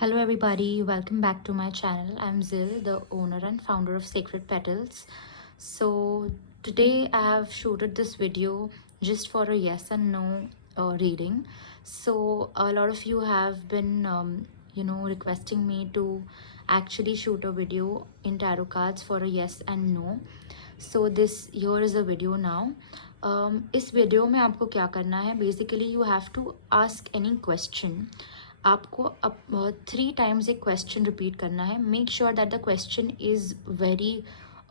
Hello everybody, welcome back to my channel. I'm Zil, the owner and founder of Sacred Petals. So today I have shooted this video just for a yes and no reading. So a lot of you have been requesting me to actually shoot a video in tarot cards for a yes and no. So this here is a video now. इस video में आपको क्या करना है, basically you have to ask any question. आपको 3 times एक question repeat करना है. Make sure that the question is very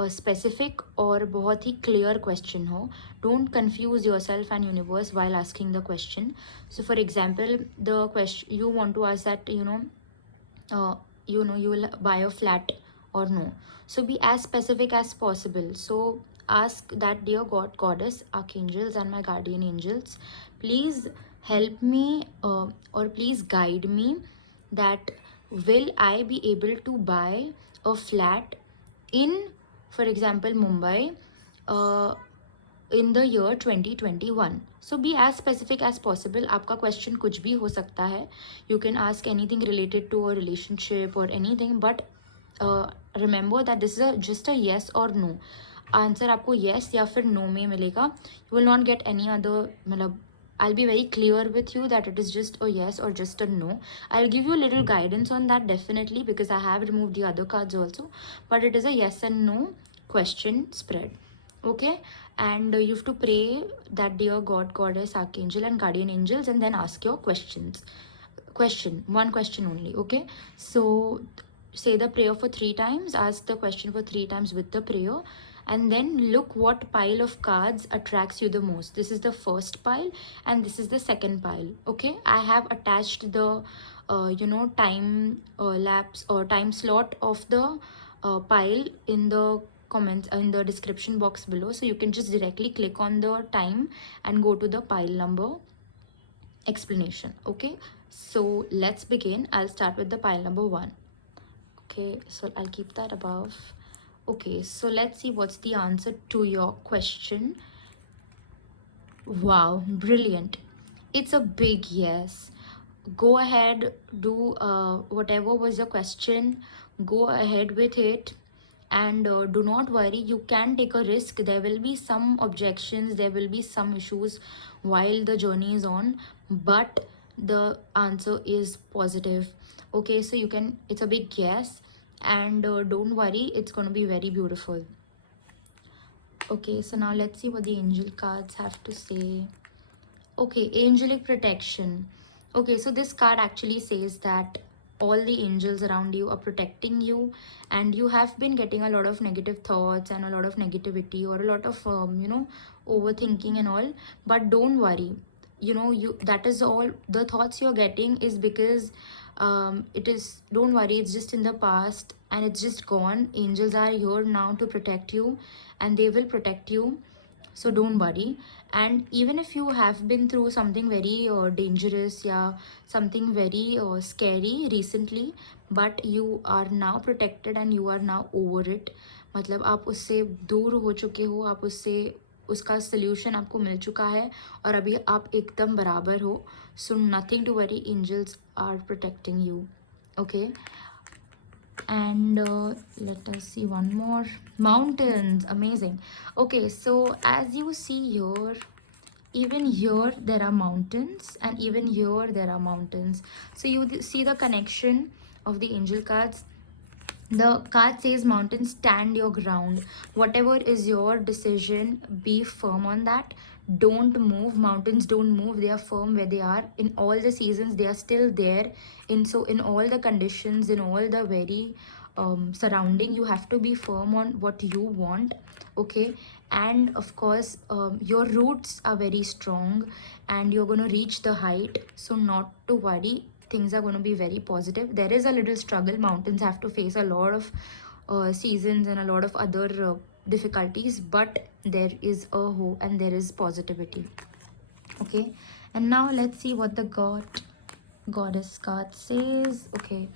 specific और बहुत ही क्लियर क्वेश्चन हो. Don't confuse yourself and universe while asking the question. So for example the question you want to ask that you will buy a flat or no. So be as specific as possible. So ask that, dear God, goddess, archangels and my guardian angels, please help me or please guide me that will I be able to buy a flat in, for example, Mumbai in the year 2021. So be as specific as possible. आपका question कुछ भी हो सकता है. You can ask anything related to a relationship or anything, but remember that this is just a yes or no. Answer आपको yes या फिर no में मिलेगा. You will not get any other, मतलब I'll be very clear with you that it is just a yes or just a no. I'll give you a little guidance on that definitely, because I have removed the other cards also, but it is a yes and no question spread. Okay, and you have to pray that, dear God, goddess, archangel and guardian angels, and then ask your questions. One question only. Okay, so say the prayer for 3 times, ask the question for 3 times with the prayer, and then look what pile of cards attracts you the most. This is the first pile and this is the second pile. Okay, I have attached the time lapse or time slot of the pile in the comments in the description box below, so you can just directly click on the time and go to the pile number explanation. Okay, so let's begin. I'll start with the pile number 1. Okay, so I'll keep that above. Okay, so let's see what's the answer to your question. Wow, brilliant. It's a big yes. Go ahead, do whatever was the question, go ahead with it. And do not worry, you can take a risk. There will be some objections, there will be some issues while the journey is on, but the answer is positive. Okay, so you can, it's a big yes, and don't worry, it's going to be very beautiful. Okay, so now let's see what the angel cards have to say. Okay, angelic protection. Okay, so this card actually says that all the angels around you are protecting you, and you have been getting a lot of negative thoughts and a lot of negativity or a lot of overthinking and all, but don't worry. That is all the thoughts you're getting is because it is, don't worry, it's just in the past and it's just gone. Angels are here now to protect you and they will protect you, so don't worry. And even if you have been through something very dangerous, yeah, something very scary recently, but you are now protected and you are now over it. मतलब आप उससे दूर हो चुके हो, आप उससे उसका सल्यूशन आपको मिल चुका है और अभी आप एकदम बराबर हो. So nothing to worry, angels are protecting you. Okay, and let us see one more. Mountains, amazing. Okay, so as you see here, even here there are mountains and even here there are mountains. So you see the connection of the angel cards. The card says, mountains, stand your ground. Whatever is your decision, be firm on that. Don't move. Mountains don't move, they are firm where they are. In all the seasons they are still there. In all the conditions, in all the very surrounding, you have to be firm on what you want. Okay, and of course your roots are very strong and you're going to reach the height, so not to worry, things are going to be very positive. There is a little struggle, mountains have to face a lot of seasons and a lot of other difficulties, but there is a hope and there is positivity. Okay, and now let's see what the goddess card says. Okay,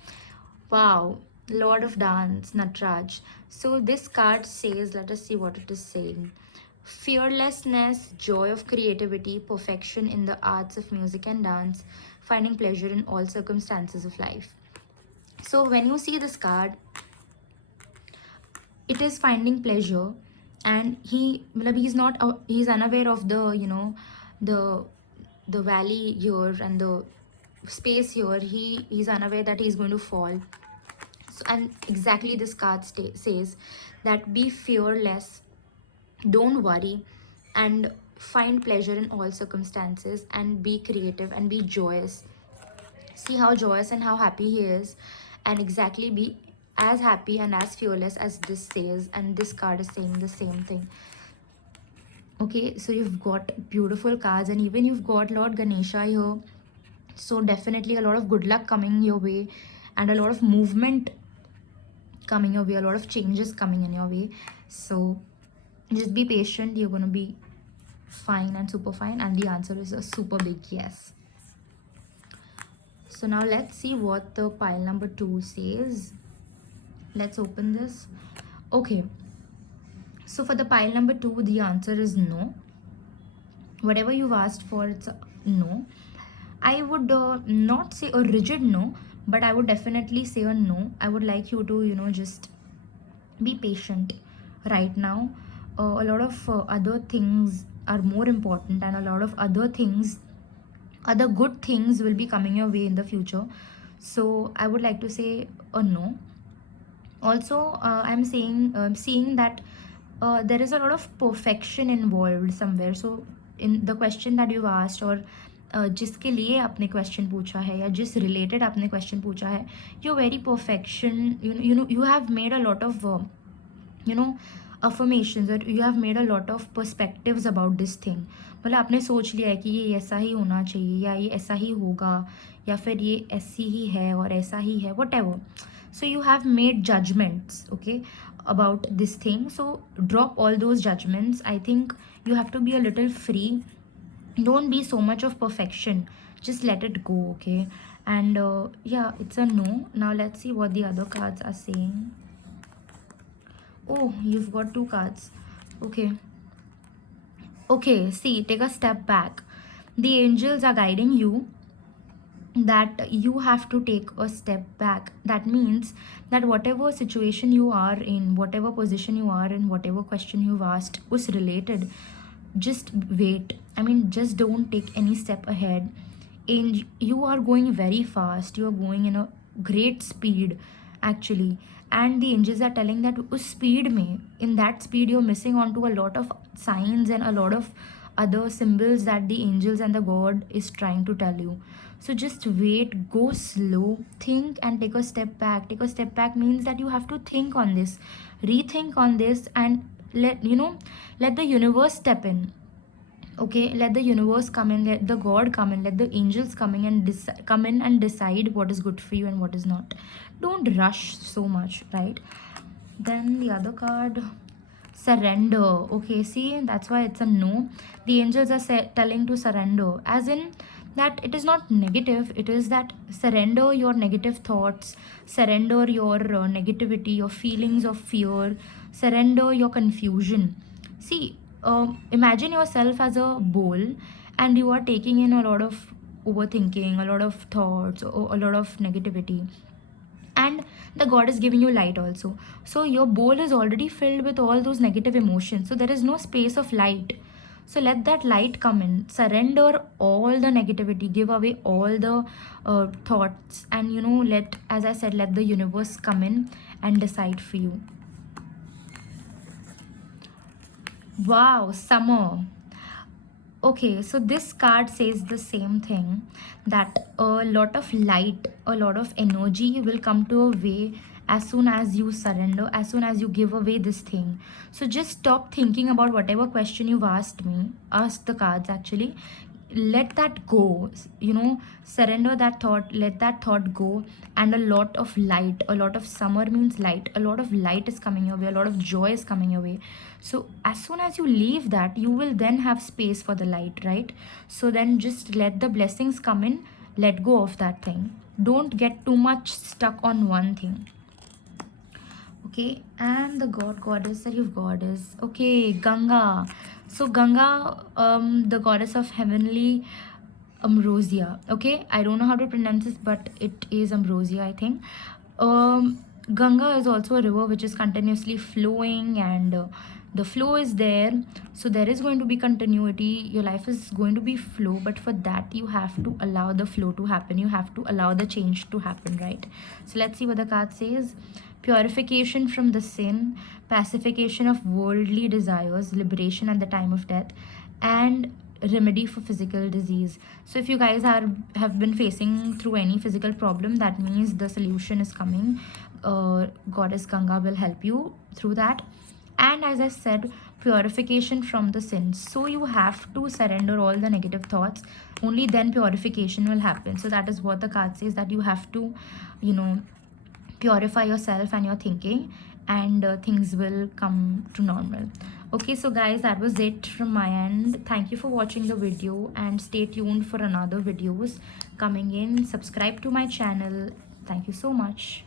wow, Lord of Dance, Nataraj. So this card says, let us see what it is saying. Fearlessness, joy of creativity, perfection in the arts of music and dance, finding pleasure in all circumstances of life. So when you see this card, it is finding pleasure, and he's not he's unaware of the, you know, the valley here and the space here. He's unaware that he's going to fall. So, and exactly this card says that be fearless, don't worry, and find pleasure in all circumstances, and be creative and be joyous. See how joyous and how happy he is, and exactly be as happy and as fearless as this says, and this card is saying the same thing. Okay, so you've got beautiful cards, and even you've got Lord Ganesha here. So definitely a lot of good luck coming your way, and a lot of movement coming your way, a lot of changes coming in your way. So just be patient, you're going to be fine and super fine, and the answer is a super big yes. So now let's see what the pile number 2 says. Let's open this. Okay, so for the pile number 2, the answer is no. Whatever you've asked for, it's a no. I would not say a rigid no, but I would definitely say a no. I would like you to, you know, just be patient right now. A lot of other things are more important, and a lot of other things, other good things will be coming your way in the future. So I would like to say a no. Also, I'm seeing that there is a lot of perfection involved somewhere. So in the question that you've asked, or जिसके लिए आपने question पूछा है, या जिस related आपने question पूछा है, you very perfection, you have made a lot of you know affirmations, that you have made a lot of perspectives about this thing. मतलब आपने सोच लिया है कि ये ऐसा ही होना चाहिए, या ये ऐसा ही होगा, या फिर ये ऐसी ही है और ऐसा ही है, whatever. So you have made judgments, okay, about this thing. So drop all those judgments. I think you have to be a little free. Don't be so much of perfection, just let it go, okay? And yeah, it's a no. Now let's see what the other cards are saying. Oh, you've got 2 cards. Okay, see, take a step back. The angels are guiding you that you have to take a step back. That means that whatever situation you are in, whatever position you are in, whatever question you've asked was related, just wait. I mean, just don't take any step ahead. And you are going very fast, you are going in a great speed actually, and the angels are telling that us speed mein, in that speed you're missing onto a lot of signs and a lot of other symbols that the angels and the god is trying to tell you. So just wait, go slow, think, and take a step back. Take a step back means that you have to think on this, rethink on this, and let the universe step in. Okay, let the universe come in, let the god come in, let the angels come in and decide what is good for you and what is not. Don't rush so much, right? Then the other card, surrender. Okay, see, that's why it's a no. The angels are telling to surrender, as in that it is not negative, it is that surrender your negative thoughts, surrender your negativity, your feelings of fear, surrender your confusion. See, imagine yourself as a bowl, and you are taking in a lot of overthinking, a lot of thoughts, a lot of negativity, and the god is giving you light also. So your bowl is already filled with all those negative emotions, so there is no space of light. So let that light come in, surrender all the negativity, give away all the thoughts, and let, as I said, let the universe come in and decide for you. Wow, summer. Okay, so this card says the same thing, that a lot of light, a lot of energy will come to a way as soon as you surrender, as soon as you give away this thing. So just stop thinking about whatever question you've asked the cards actually. Let that go, surrender that thought, let that thought go, and a lot of light, a lot of summer means light, a lot of light is coming your way, a lot of joy is coming your way. So as soon as you leave that, you will then have space for the light, right? So then just let the blessings come in, let go of that thing, don't get too much stuck on one thing. Okay, and the goddess that you've got is, okay, Ganga. So Ganga, the goddess of heavenly ambrosia. Okay, I don't know how to pronounce this, but it is ambrosia, I think. Ganga is also a river which is continuously flowing, and the flow is there, so there is going to be continuity. Your life is going to be flow, but for that you have to allow the flow to happen. You have to allow the change to happen, right? So let's see what the card says. Purification from the sin, pacification of worldly desires, liberation at the time of death, and remedy for physical disease. So if you guys have been facing through any physical problem, that means the solution is coming. Goddess Ganga will help you through that. And as I said, purification from the sins. So you have to surrender all the negative thoughts. Only then purification will happen. So that is what the card says, that you have to, you know, purify yourself and your thinking, and things will come to normal. Okay, so guys, that was it from my end. Thank you for watching the video, and stay tuned for another videos coming in. Subscribe to my channel. Thank you so much.